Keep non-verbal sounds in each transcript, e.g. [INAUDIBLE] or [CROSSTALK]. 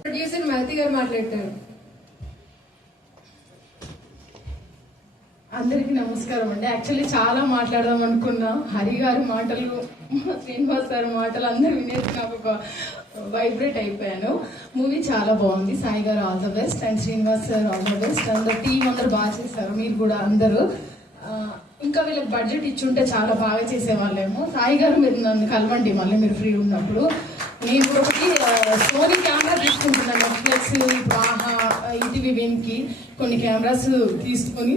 Producer Mahathi గారు మాట్లాడతారు. అందరికీ నమస్కారం అండి. యాక్చువల్లీ చాలా మాట్లాడదాం అనుకున్నా. హరి గారి మాటలు శ్రీనివాస్ సార్ మాటలు అందరూ వినేసి నాకు ఒక వైబ్రేట్ అయిపోయాను. మూవీ చాలా బాగుంది. సాయి గారు all the best and Srinivas sir all the best and team అందరు బాగా చేశారు. మీరు కూడా అందరూ. ఇంకా వీళ్ళకి బడ్జెట్ ఇచ్చుంటే చాలా బాగా చేసేవాళ్ళేమో. సాయి గారు మీరు నన్ను కలవండి మళ్ళీ మీరు ఫ్రీ ఉన్నప్పుడు. నేను ఒకటి సోనీ కెమెరా తీసుకుంటున్నాను. నెట్ఫ్లిక్స్ ఇప్పుడు ఆహా ఈటీవీ విన్కి కొన్ని కెమెరాస్ తీసుకొని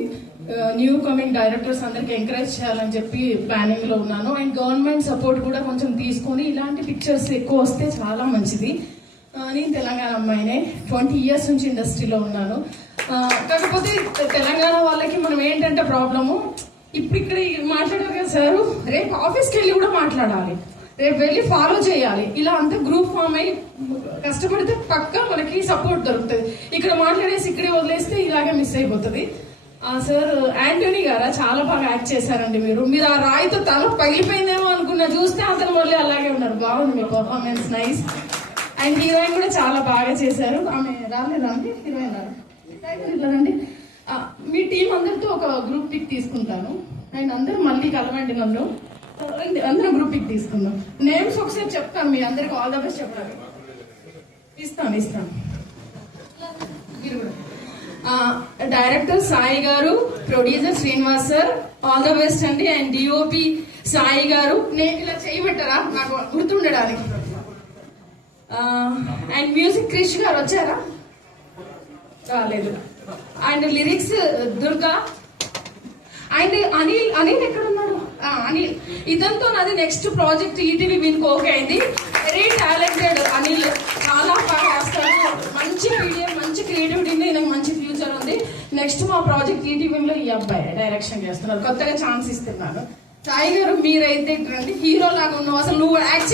న్యూ కమింగ్ డైరెక్టర్స్ అందరికి ఎంకరేజ్ చేయాలని చెప్పి ప్లానింగ్లో ఉన్నాను. అండ్ గవర్నమెంట్ సపోర్ట్ కూడా కొంచెం తీసుకొని ఇలాంటి పిక్చర్స్ ఎక్కువ వస్తే చాలా మంచిది. నేను తెలంగాణ అమ్మాయినే. ట్వంటీ ఇయర్స్ నుంచి ఇండస్ట్రీలో ఉన్నాను. కాకపోతే తెలంగాణ వాళ్ళకి మనం ఏంటంటే ప్రాబ్లము? ఇప్పుడు ఇక్కడ మాట్లాడారు కదా సార్ రేపు ఆఫీస్కి వెళ్ళి కూడా మాట్లాడాలి. రేపు వెళ్ళి ఫాలో చేయాలి. ఇలా అంతా గ్రూప్ ఫామ్ అయ్యి కష్టపడితే పక్క మనకి సపోర్ట్ దొరుకుతుంది. ఇక్కడ మాట్లాడేసి ఇక్కడే వదిలేస్తే ఇలాగే మిస్ అయిపోతుంది. సార్ యాంటోనీ గారా? చాలా బాగా యాక్ట్ చేశారండి మీరు. మీరు ఆ రాయితో తల పగిలిపోయిందేమో అనుకున్నా. చూస్తే అతను మళ్ళీ అలాగే ఉన్నారు. బాగుంది మీ పర్ఫార్మెన్స్ నైస్ అండ్ హీరోయిన్ కూడా చాలా బాగా చేశారు. ఆమె రాలేదా అండి హీరోయిన్ రాదు. రండి మీ టీం అందరితో ఒక గ్రూప్ పిక్ తీసుకుంటాను. అండ్ అందరూ మళ్ళీ కలవండి నన్ను. అందరం గ్రూప్ పిక్ తీసుకుందాం. నేమ్స్ ఒకసారి చెప్తాను. మీ అందరికి ఆల్ ద బెస్ట్ చెప్తాను ఇస్తాను ఇస్తాను. మీరు కూడా. డైరెక్టర్ సాయి గారు producer Srinivas sir all the best అండి. అండ్ డిఓపి సాయి గారు. నేను ఇలా చేయబెట్టరా నాకు గుర్తుండడానికి. అండ్ మ్యూజిక్ క్రిష్ గారు వచ్చారా? రాలేదు. And lyrics Durga. And Anil Anil ఎక్కడ ఉన్నాడు అనిల్. ఇదంతో నాది next project ETV win okay అయింది. Very talented Anil. చాలా బాగా రాస్తాడు మంచి మీడియం మంచి క్రియేటివిటీ ఉంది నాకు మంచి ఫ్యూచర్ ఉంది. నెక్స్ట్ మా ప్రాజెక్ట్ ఈటీవీలో ఈ అబ్బాయి డైరెక్షన్ చేస్తున్నారు. కొత్తగా ఛాన్స్ ఇస్తున్నాను సాయి గారు మీరైతే రండి హీరో లాగా ఉన్నావు. అసలు నువ్వు యాక్ట్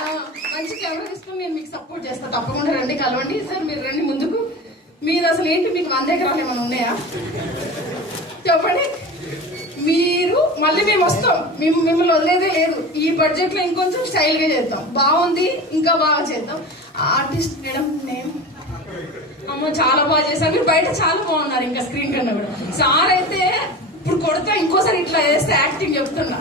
ఆ, మంచి కెమెరా తీసుకుని నేను మీకు సపోర్ట్ చేస్తాను తప్పకుండా రండి కలవండి. సార్ మీరు రండి ముందుకు. మీరు అసలు ఏంటి? మీకు వంద ఎకరాలు ఏమైనా ఉన్నాయా? చెప్పండి. మీరు మళ్ళీ మేము వస్తాం. మేము మిమ్మల్ని వదిలేదే లేదు. ఈ బడ్జెట్లో ఇంకొంచెం స్టైల్గా చేద్దాం. బాగుంది ఇంకా బాగా చేద్దాం. ఆర్టిస్ట్ మేడం నేమ్ అమ్మ చాలా బాగా చేశారు. మీరు బయట చాలా బాగున్నారు ఇంకా స్క్రీన్ కన్నా కూడా. సార్ అయితే ఇప్పుడు కొడితే ఇంకోసారి ఇట్లా చేస్తే యాక్టింగ్ చెప్తున్నా.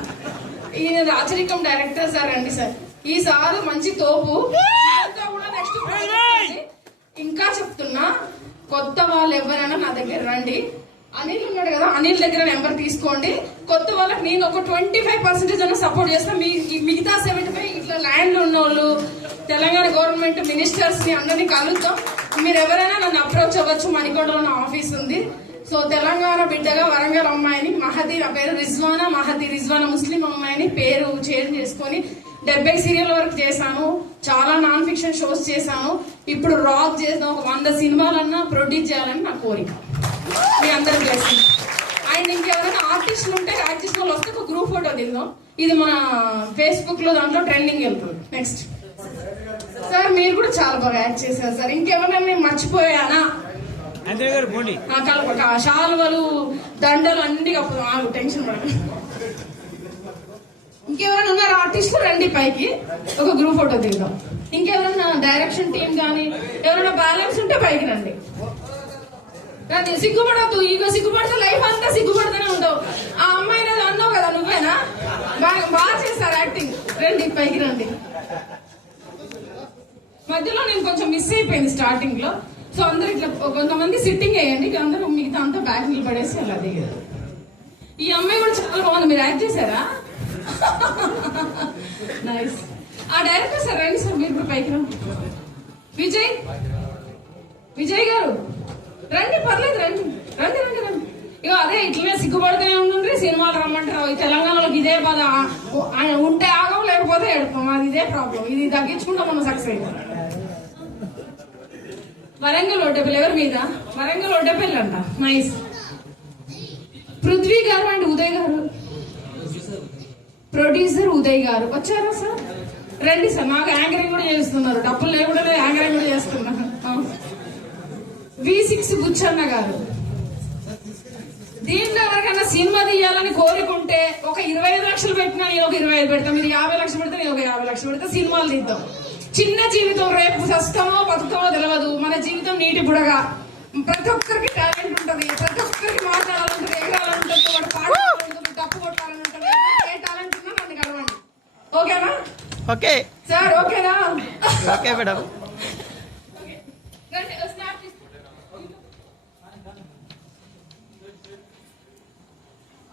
ఈయన రాచరికం డైరెక్టర్ సార్ అండి సార్ ఈ సార్ మంచి తోపు. ఇంకా కూడా నెక్స్ట్ ఇంకా చెప్తున్నా కొత్త వాళ్ళు ఎవరైనా నా దగ్గర రండి. అనిల్ ఉన్నాడు కదా అనిల్ దగ్గర నెంబర్ తీసుకోండి. కొత్త వాళ్ళకి నేను ఒక ట్వంటీ ఫైవ్ పర్సెంటేజ్ అన్న సపోర్ట్ చేస్తాను మీ మిగతా సెవెంటీ ఫైవ్ ఇట్లా ల్యాండ్లు ఉన్న వాళ్ళు తెలంగాణ గవర్నమెంట్ మినిస్టర్స్ని అందరినీ కలుద్దాం. మీరు ఎవరైనా నన్ను అప్రోచ్ అవ్వచ్చు మణికొండలో నా ఆఫీస్ ఉంది. సో తెలంగాణ బిడ్డగా వరంగల్ అమ్మాయిని మహది నా పేరు రిజ్వానా మహది రిజ్వానా ముస్లిం అమ్మాయిని పేరు చేంజ్ చేసుకొని డెబ్బై సీరియల్ వరకు చేశాను. చాలా నాన్ ఫిక్షన్ షోస్ చేశాను. ఇప్పుడు రాక్ చేసిన ఒక వంద సినిమాలన్నా ప్రొడ్యూస్ చేయాలని నా కోరిక. మీ అందరూ బ్లెస్సింగ్ అండ్ ఇంకెవరైనా ఆర్టిస్టులు ఉంటే ఆర్టిస్ట్ వాళ్ళు వస్తే ఒక గ్రూప్ ఫోటో దిగుదాం ఇది మన ఫేస్బుక్లో దాంట్లో ట్రెండింగ్ వెళ్తుంది. నెక్స్ట్ సార్ మీరు కూడా చాలా బాగా యాక్ట్ చేశారు సార్. ఇంకెవరైనా నేను మర్చిపోయానా? అంతే గారు పోండి. ఆ కలప ఆ శాలువలు దండలు అన్ని కప్పుదాం ఆగు టెన్షన్ పడదు ఇంకెవరైనా ఉన్నారు? ఆర్టిస్టులు రండి పైకి. ఒక గ్రూప్ ఫోటో దిగుదాం. ఇంకెవరైనా డైరెక్షన్ టీం కానీ ఎవరైనా బ్యాలెన్స్ ఉంటే పైకి రండి. రండి సిగ్గుపడద్దు. ఇక సిగ్గుపడితే లైఫ్ అంతా సిగ్గుపడుతూనే ఉంటావు ఆ అమ్మాయి ఏదో అన్నావు కదా నువ్వేనా? బాగా బాగా చేస్తారు యాక్టింగ్ రండి పైకి రండి. మధ్యలో నేను కొంచెం మిస్ అయిపోయింది స్టార్టింగ్లో. సో అందరు ఇట్లా కొంతమంది సిట్టింగ్ వేయండి ఇక అందరూ మిగతా అంతా బ్యాగ్ నిలబడేసి అలా దిగారు. ఈ అమ్మాయి కూడా చాలా బాగుంది. మీరు యాక్ట్ చేశారా? [LAUGHS] నైస్ ఆ డైరెక్టర్ సార్ రండి సార్ మీరు కూడా పైకి రండి. విజయ్? విజయ్ గారు రండి పర్లేదు రండి. రండి రండి రండి. ఇక అదే ఇట్లనే సిగ్గుపడుతూనే ఉండండి సినిమాలు రమ్మంటారు. ఈ తెలంగాణలోకి ఇదే బాధ. ఆయన ఉంటే ఆగం లేకపోతే ఎడతాం అది ఇదే ప్రాబ్లం ఇది తగ్గించుకుంటే మనం సక్సెస్ అయిపోతాం. వరంగల్ ఒడ్డపల్లి ఎవరి మీద? వరంగల్ ఒడ్డపల్లి అంట నైస్ పృథ్వీ గారు అండ్ ఉదయ్ గారు. ప్రొడ్యూసర్ ఉదయ్ గారు. వచ్చారా సార్? రండి సార్ నాకు యాంకరింగ్ కూడా చేస్తున్నారు. డబ్బులు లేకుండా యాంకరింగ్ కూడా చేస్తున్నారు. వి సిక్స్ బుచ్చన్న గారు. దీంట్లో ఎవరికైనా సినిమా తీయాలని కోరుకుంటే ఒక ఇరవై ఐదు లక్షలు పెట్టినా నేను ఒక ఇరవై ఐదు పెడతాం. మీరు యాభై లక్షలు పెడితే నేను ఒక యాభై లక్షలు పెడితే సినిమాలు తీద్దాం. చిన్న జీవితం రేపు సస్తామో బతుకమో తెలియదు మన జీవితం నీటి బుడగా. ప్రతి ఒక్కరికి టాలెంట్ ఉంటది. ప్రతి ఒక్కరికి మాట్లాడాలంటుంది ఎగరాలంటుంది వాడు పాడాలంటుంది తప్పు కొట్టాలని ఉంటుంది. ఏ టాలెంట్ ఉన్నా నన్ను కలవండి. ఓకేనా ఓకే సార్ ఓకేనా ఓకే మేడం రండి, snap తీసుకో.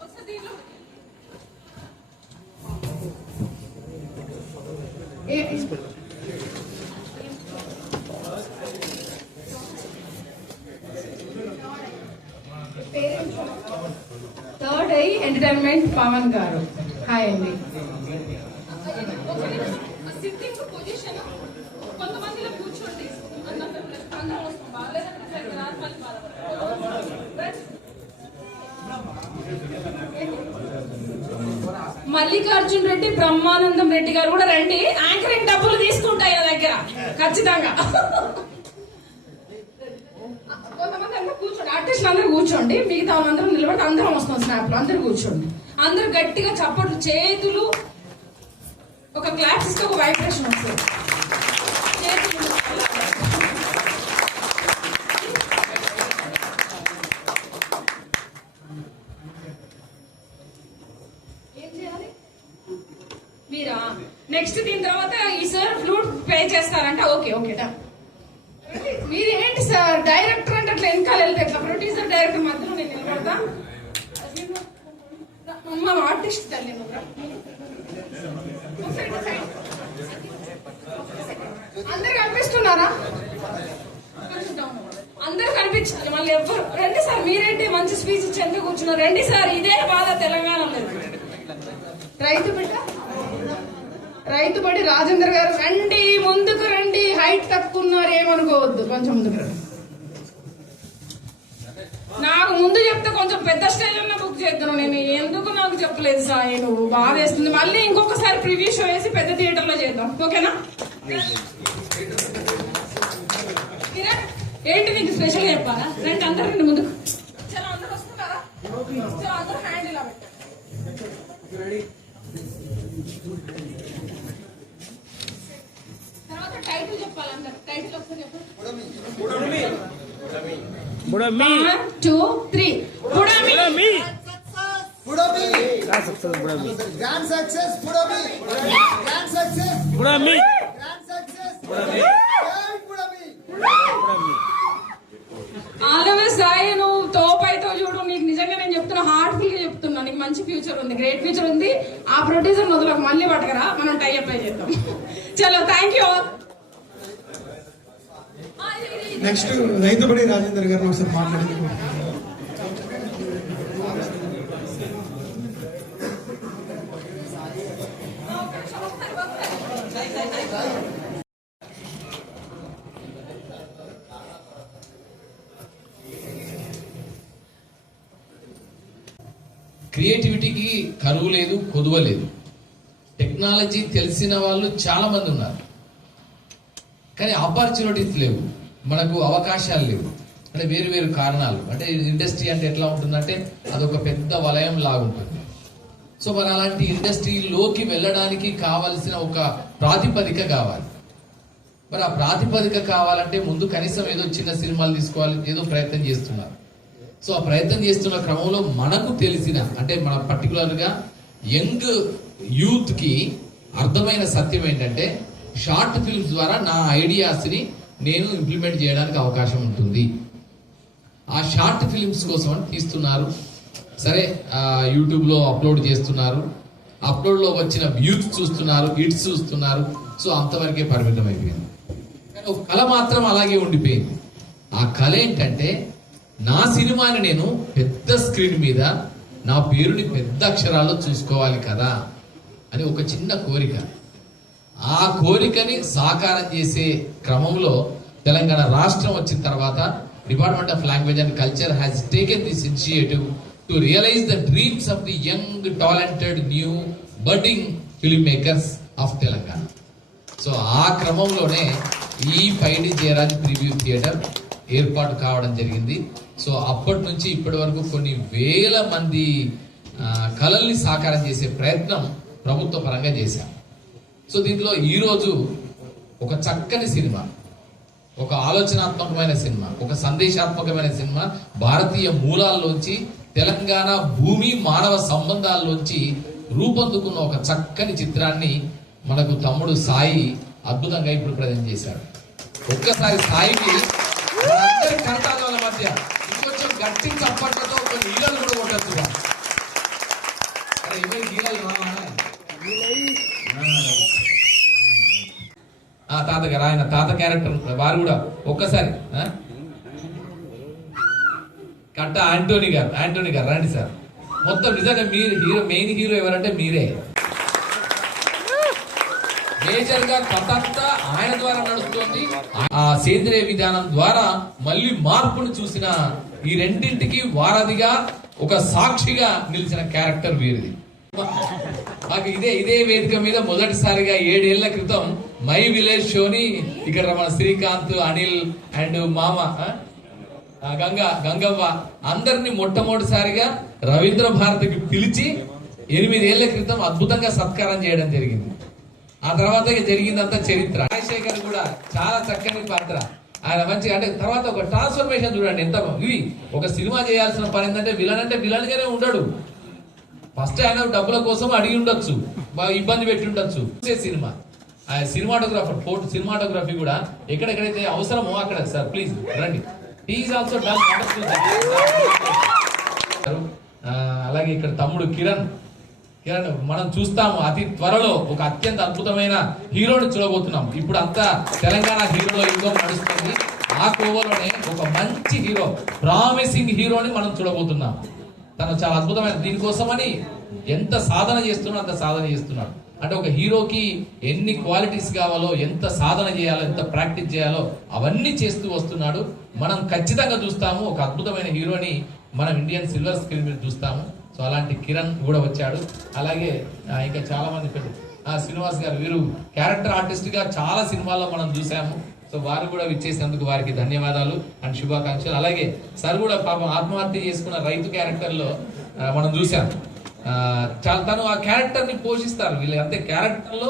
ఒకసారి దీంట్లో ఏ- థర్డ్ ఐ ఎంటర్టైన్మెంట్ పవన్ గారు హాయ్ అండి మల్లికార్జున్ రెడ్డి బ్రహ్మానందం రెడ్డి గారు కూడా రండి. యాంకరింగ్ డబ్బులు తీసుకుంటాయి నా దగ్గర. ఖచ్చితంగా కొంతమంది అందరూ వచ్చిన అందరూ కూర్చోండి. మిగతా వాళ్ళందరూ నిలబడి అందరం వస్తాం స్నాప్లో అందరూ కూర్చోండి. అందరూ గట్టిగా చప్పట్లు చేతులు ఒక క్లాప్స్ ఒక వైబ్రేషన్ వస్తుంది. అట్లా ఎట్లా ప్రొడ్యూసర్ డైరెక్టర్ మధ్యలో నేను నిలబడతా. మా ఆర్టిస్ట్ తల్లి అందరు కనిపిస్తున్నారా? అందరు కనిపించాలి మళ్ళీ ఎవ్వరు రండి సార్ మీరేంటి మంచి స్పీచ్ ఇచ్చి ఎందుకు కూర్చున్నారు? రండి సార్ ఇదే బాధ తెలంగాణలో రైతు బిడ్డ? రైతు బడి రాజేంద్ర గారు రండి ముందుకు రండి. హైట్ తక్కువ ఉన్నారు ఏమనుకోవద్దు. కొంచెం ముందుకు రండి. నాకు ముందు చెప్తే కొంచెం పెద్ద స్టేజ్ ఉన్న బుక్ చేద్దాను నేను. ఎందుకు నాకు చెప్పలేదు సాయి నువ్వు? బాగా వేస్తుంది. మళ్ళీ ఇంకొకసారి ప్రివ్యూ షో వేసి పెద్ద థియేటర్లో చేద్దాం. ఓకేనా? ఏంటి నీకు స్పెషల్ చెప్పాలా? రండి అందరు రండి ముందుకు చాలా అందరు వస్తున్నారా? చలో అందరూ హ్యాండ్ ఇలా పెట్టండి. తర్వాత టైటిల్ చెప్పాలి టైటిల్ ఒకసారి చెప్పండి Budami two three Budami Budami! Grand success! Budami Grand success! Jai Pudomi! Budami Sai నువ్వు తోపైతో చూడు నీకు నిజంగా నేను చెప్తున్నా హార్ట్ఫుల్గా చెప్తున్నా నీకు మంచి ఫ్యూచర్ ఉంది గ్రేట్ ఫ్యూచర్ ఉంది ఆ ప్రొడ్యూసర్ మొదలకు మళ్ళీ పట్టకరా మనం టై అప్ చేద్దాం చలో thank you next Rythubadi Rajender గారిని ఒకసారి మాట్లాడేందుకు. క్రియేటివిటీకి కరువు లేదు కొదువ లేదు. టెక్నాలజీ తెలిసిన వాళ్ళు చాలా మంది ఉన్నారు. కానీ ఆపర్చునిటీస్ లేవు. మనకు అవకాశాలు లేవు. అంటే వేరు వేరు కారణాలు. అంటే ఇండస్ట్రీ అంటే ఎట్లా ఉంటుందంటే అదొక పెద్ద వలయం లాగుంటుంది. సో మరి అలాంటి ఇండస్ట్రీలోకి వెళ్ళడానికి కావలసిన ఒక ప్రాతిపదిక కావాలి. మరి ఆ ప్రాతిపదిక కావాలంటే ముందు కనీసం ఏదో చిన్న సినిమాలు తీసుకోవాలి ఏదో ప్రయత్నం చేస్తున్నారు. సో ఆ ప్రయత్నం చేస్తున్న క్రమంలో మనకు తెలిసిన అంటే మన పర్టికులర్గా యంగ్ యూత్కి అర్థమైన సత్యం ఏంటంటే షార్ట్ ఫిల్మ్స్ ద్వారా నా ఐడియాస్ని నేను ఇంప్లిమెంట్ చేయడానికి అవకాశం ఉంటుంది. ఆ షార్ట్ ఫిలిమ్స్ కోసం అని తీస్తున్నారు. సరే యూట్యూబ్లో అప్లోడ్ చేస్తున్నారు. అప్లోడ్లో వచ్చిన వ్యూస్ చూస్తున్నారు హిట్స్ చూస్తున్నారు. సో అంతవరకే పరిమితం అయిపోయింది. కానీ ఒక కళ మాత్రం అలాగే ఉండిపోయింది. ఆ కళ ఏంటంటే నా సినిమాని నేను పెద్ద స్క్రీన్ మీద నా పేరుని పెద్ద అక్షరాల్లో చూసుకోవాలి కదా అని ఒక చిన్న కోరిక. ఆ కోరికని సాకారం చేసే క్రమంలో తెలంగాణ రాష్ట్రం వచ్చిన తర్వాత department of language and culture has taken this initiative to realize the dreams of the young talented new budding film makers of Telangana so ఆ క్రమంలోనే ఈ పైడి జయరాజ్ ప్రివ్యూ థియేటర్ ఏర్పాటు కావడం జరిగింది. సో అప్పటి నుంచి ఇప్పటి వరకు కొన్ని వేల మంది కళల్ని సాకారం చేసే ప్రయత్నం ప్రభుత్వ పరంగా చేశాం. సో దీంట్లో ఈరోజు ఒక చక్కని సినిమా ఒక ఆలోచనాత్మకమైన సినిమా ఒక సందేశాత్మకమైన సినిమా భారతీయ మూలాల్లోంచి తెలంగాణ భూమి మానవ సంబంధాల్లోంచి రూపొందుకున్న ఒక చక్కని చిత్రాన్ని మనకు తమ్ముడు సాయి అద్భుతంగా ఇప్పుడు ప్రజెంట్ చేశాడు. ఒక్కసారి సాయికి మనందరి మధ్య ఇంకొంచెం గట్టి చప్పట్లు ఆ ఆయన తాత క్యారెక్టర్ వారు కూడా ఒక్కసారి కట్ట ఆంటోనీ గారు ఆంటోనీ గారు రండి సార్. మొత్తం నిజంగా మీరు హీరో మెయిన్ హీరో ఎవరంటే మీరే. మేజర్గా కథ అంతా ఆయన ద్వారా నడుస్తుంది. ఆ సేంద్రియ విధానం ద్వారా మళ్ళీ మార్పును చూసిన ఈ రెండింటికి వారధిగా ఒక సాక్షిగా నిలిచిన క్యారెక్టర్ వీరిది. మాకు ఇదే ఇదే వేదిక మీద మొదటిసారిగా ఏడేళ్ళ క్రితం మై విలేజ్ షోని ఇక్కడ మన శ్రీకాంత్ అనిల్ అండ్ మామ ఆ? గంగ గంగవ్వ అందరిని మొట్టమొదటిసారిగా రవీంద్ర భారతికి పిలిచి ఎనిమిదేళ్ళ క్రితం అద్భుతంగా సత్కారం చేయడం జరిగింది. ఆ తర్వాత జరిగిందంతా చరిత్ర. రాజశేఖర్ కూడా చాలా చక్కని పాత్ర. ఆయన మంచి అంటే తర్వాత ఒక ట్రాన్స్ఫర్మేషన్ చూడండి ఎంత ఇవి ఒక సినిమా చేయాల్సిన పని ఏంటంటే విలన్ అంటే విలన్గానే ఉండడు. ఫస్ట్ ఆయన డబ్బుల కోసం అడిగి ఉండొచ్చు ఇబ్బంది పెట్టి ఉండొచ్చు. సినిమా. ఆ సినిమాటోగ్రాఫర్ ఫోటో సినిమాటోగ్రఫీ కూడా ఎక్కడెక్కడైతే అవసరమో అక్కడ. సార్ ప్లీజ్ రండి. ఈజ్ ఆల్సో డన్ అలాగే ఇక్కడ తమ్ముడు కిరణ్. కిరణ్ మనం చూస్తాము అతి త్వరలో ఒక అత్యంత అద్భుతమైన హీరోని చూడబోతున్నాం. ఇప్పుడు అంతా తెలంగాణ హీరోలో ఇంకో నడుస్తుంది. ఆ కోవలోనే ఒక మంచి హీరో ప్రామిసింగ్ హీరోని మనం చూడబోతున్నాం. తను చాలా అద్భుతమైన దీనికోసమని ఎంత సాధన చేస్తున్నా అంత సాధన చేస్తున్నాడు. అంటే ఒక హీరోకి ఎన్ని క్వాలిటీస్ కావాలో ఎంత సాధన చేయాలో ఎంత ప్రాక్టీస్ చేయాలో అవన్నీ చేస్తూ వస్తున్నాడు. మనం ఖచ్చితంగా చూస్తాము ఒక అద్భుతమైన హీరోని మనం ఇండియన్ సిల్వర్ స్క్రీన్ మీద చూస్తాము. సో అలాంటి కిరణ్ కూడా వచ్చాడు. అలాగే ఇంకా చాలా మంది పెద్ద ఆ శ్రీనివాస్ గారు వీరు క్యారెక్టర్ ఆర్టిస్ట్గా చాలా సినిమాల్లో మనం చూసాము. సో వారు కూడా విచ్చేసినందుకు వారికి ధన్యవాదాలు అండ్ శుభాకాంక్షలు. అలాగే సార్ కూడా పాపం ఆత్మహత్య చేసుకున్న రైతు క్యారెక్టర్లో మనం చూసాం చాలా తను ఆ క్యారెక్టర్ని పోషిస్తారు. వీళ్ళు అంతే క్యారెక్టర్లో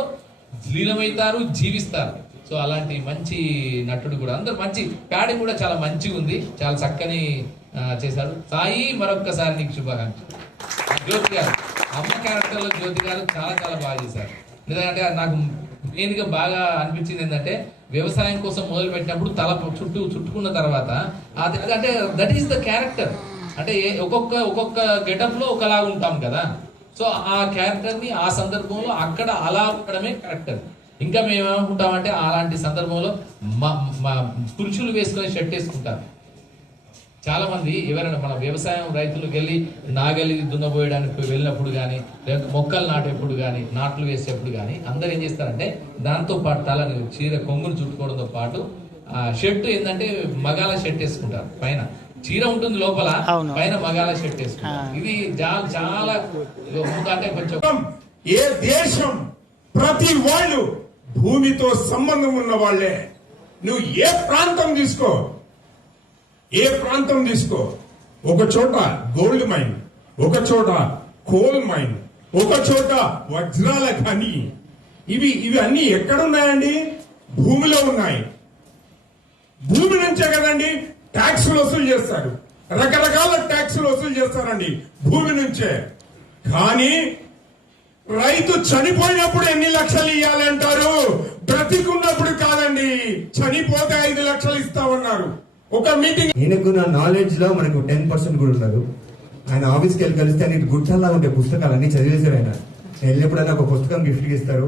లీనమవుతారు జీవిస్తారు. సో అలాంటి మంచి నటుడు కూడా అందరు మంచి ప్యాడింగ్ కూడా చాలా మంచిగా ఉంది. చాలా చక్కని చేశారు చేశాడు. సాయి మరొక్కసారి నీకు శుభాకాంక్షలు. జ్యోతి గారు అమ్మ క్యారెక్టర్లో జ్యోతి గారు చాలా చాలా బాగా చేశారు. ఎందుకంటే నాకు మెయిన్గా బాగా అనిపించింది ఏంటంటే వ్యవసాయం కోసం మొదలు పెట్టినప్పుడు తల చుట్టూ చుట్టుకున్న తర్వాత అది అంటే దట్ ఈస్ ద క్యారెక్టర్ అంటే ఏ- ఒక్కొక్క ఒక్కొక్క గెటప్లో ఒకలాగా ఉంటాం కదా. సో ఆ క్యారెక్టర్ని ఆ సందర్భంలో అక్కడ అలా ఉండడమే క్యారెక్టర్ ఇంకా మేము ఏమనుకుంటామంటే అలాంటి సందర్భంలో మా మా పురుషులు వేసుకునే షర్ట్ వేసుకుంటారు. చాలా మంది ఎవరైనా మన వ్యవసాయం రైతులకు వెళ్ళి నాగలి దున్నబోయడానికి వెళ్ళినప్పుడు కానీ లేకపోతే మొక్కలు నాటేప్పుడు కానీ నాట్లు వేసేప్పుడు కానీ అందరు ఏం చేస్తారంటే దాంతో పాటు తలని చీర కొంగును చుట్టుకోవడంతో పాటు ఆ షర్ట్ ఏంటంటే మగాల షర్ట్ వేసుకుంటారు పైన. చీర ఉంటుంది లోపల. పైన మగాల షర్ట్ వేసుకుంటారు. ఇది చాలా చాలా అంటే కొంచెం ఏ దేశం ప్రతి వాళ్ళు భూమితో సంబంధం ఉన్న వాళ్ళే నువ్వు ఏ ప్రాంతం తీసుకో ఏ ప్రాంతం తీసుకో? ఒక చోట గోల్డ్ మైన్ ఒక చోట కోల్ మైన్ ఒక చోట వజ్రాల ఖని. ఇవి ఇవి అన్ని ఎక్కడున్నాయండి? భూమిలో ఉన్నాయి. భూమి నుంచే కదండి ట్యాక్సులు వసూలు చేస్తారు. రకరకాల ట్యాక్సులు వసూలు చేస్తారండి భూమి నుంచే. కానీ రైతు చనిపోయినప్పుడు ఎన్ని లక్షలు ఇవ్వాలి అంటారు బ్రతికున్నప్పుడు కాదండి. చనిపోతే ఐదు లక్షలు ఇస్తామన్నారు. ఒక మీటింగ్ ఈయనకు నా నాలెడ్జ్లో మనకు టెన్ పర్సెంట్ కూడా ఉండదు ఆయన ఆఫీస్కి వెళ్ళి కలిస్తే ఆయన గుట్టల్లా ఉండే పుస్తకాలు అన్ని చదివేశారు ఆయన. నేను వెళ్ళినప్పుడైనా ఒక పుస్తకం గిఫ్ట్ ఇస్తారు.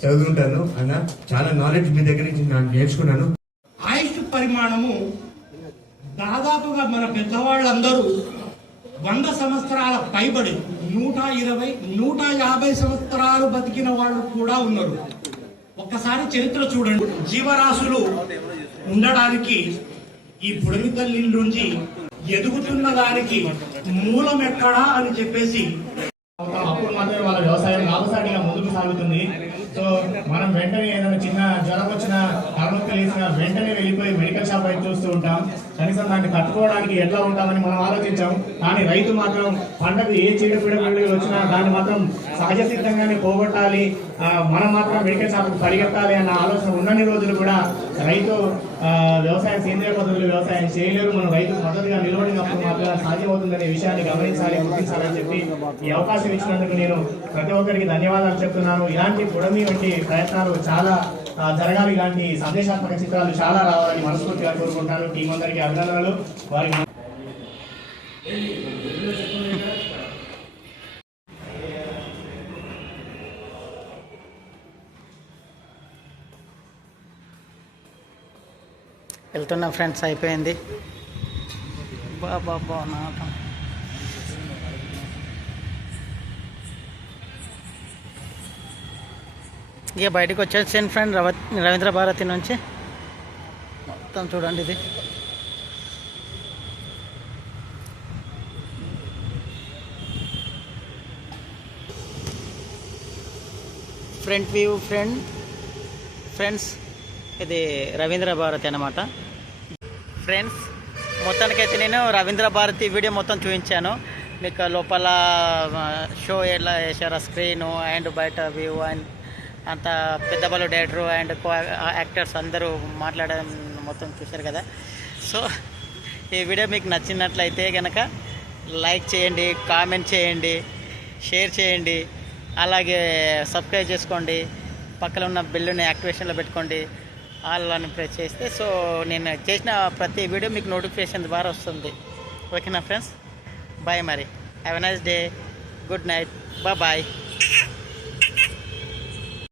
చదువుతుంటాను. ఆయన చాలా నాలెడ్జ్ మీ దగ్గర నుంచి నేను నేర్చుకున్నాను. ఆయుష్ పరిమాణము దాదాపుగా మన పెద్దవాళ్ళందరూ వంద సంవత్సరాల పైబడి నూట ఇరవై నూట యాభై సంవత్సరాలు బతికిన వాళ్ళు కూడా ఉన్నారు. ఒక్కసారి చరిత్ర చూడండి. జీవరాశులు ఉండడానికి ఈ పుడమి తల్లి నుంచి ఎదుగుతున్న దానికి మూలం ఎక్కడా అని చెప్పేసి అప్పుడు మాత్రమే వాళ్ళ వ్యవసాయం లాభసాటిగా ముందుకు సాగుతుంది. సో మనం వెంటనే ఏదైనా చిన్న జ్వరం వచ్చినా తలనొప్పి లేసినా వెంటనే వెళ్ళిపోయి మెడికల్ షాప్ అయితే చూస్తూ ఉంటాం. కనీసం దాన్ని కట్టుకోవడానికి ఎట్లా ఉంటామని మనం ఆలోచించాం. కానీ రైతు మాత్రం పంటకు ఏ చీడపీడ పండుగలు వచ్చినా దాన్ని మాత్రం సహజ సిద్ధంగానే పోగొట్టాలి మనం మాత్రం మెడికల్ షాప్కి పరిగెత్తాలి అన్న ఆలోచన ఉన్నన్ని రోజులు కూడా రైతు వ్యవసాయం సేంద్రియ పద్ధతులు వ్యవసాయం చేయలేరు. మనం రైతు మద్దతుగా నిలబడినప్పుడు మాత్రం సాధ్యమవుతుందనే విషయాన్ని గమనించాలి గుర్తించాలని చెప్పి ఈ అవకాశం ఇచ్చినందుకు నేను ప్రతి ఒక్కరికి ధన్యవాదాలు చెప్తున్నాను. ఇలాంటి బుడమి వంటి ప్రయత్నాలు చాలా జరగాలి ఇలాంటి సందేశాత్మక చిత్రాలు చాలా రావాలని మనస్ఫూర్తిగా కోరుకుంటాను. టీం అందరికీ అభినందనలు. వారి వెళ్తున్నాం ఫ్రెండ్స్ అయిపోయింది. బాబా బా ఇక బయటకు వచ్చేసాను ఫ్రెండ్ రవ రవీంద్ర భారతి నుంచి. మొత్తం చూడండి ఇది. ఫ్రంట్ వ్యూ ఫ్రెండ్ ఫ్రెండ్స్ ఇది రవీంద్ర భారతి అన్నమాట. ఫ్రెండ్స్ మొత్తానికైతే నేను రవీంద్ర భారతి వీడియో మొత్తం చూపించాను. మీకు లోపల షో ఎలా వేసారా స్క్రీను అండ్ బయట వ్యూ అండ్ అంత పెద్దబాలు డైరెక్టర్ అండ్ కో యాక్టర్స్ అందరూ మాట్లాడడం మొత్తం చూశారు కదా. సో ఈ వీడియో మీకు నచ్చినట్లయితే కనుక లైక్ చేయండి కామెంట్ చేయండి షేర్ చేయండి అలాగే సబ్స్క్రైబ్ చేసుకోండి పక్కన ఉన్న బిల్లుని యాక్టివేషన్లో పెట్టుకోండి ఆల్ అని ప్రెస్ చేస్తే. సో నేను చేసిన ప్రతి వీడియో మీకు నోటిఫికేషన్ ద్వారా వస్తుంది. ఓకేనా ఫ్రెండ్స్? బాయ్ మరి. Have a nice day good night bye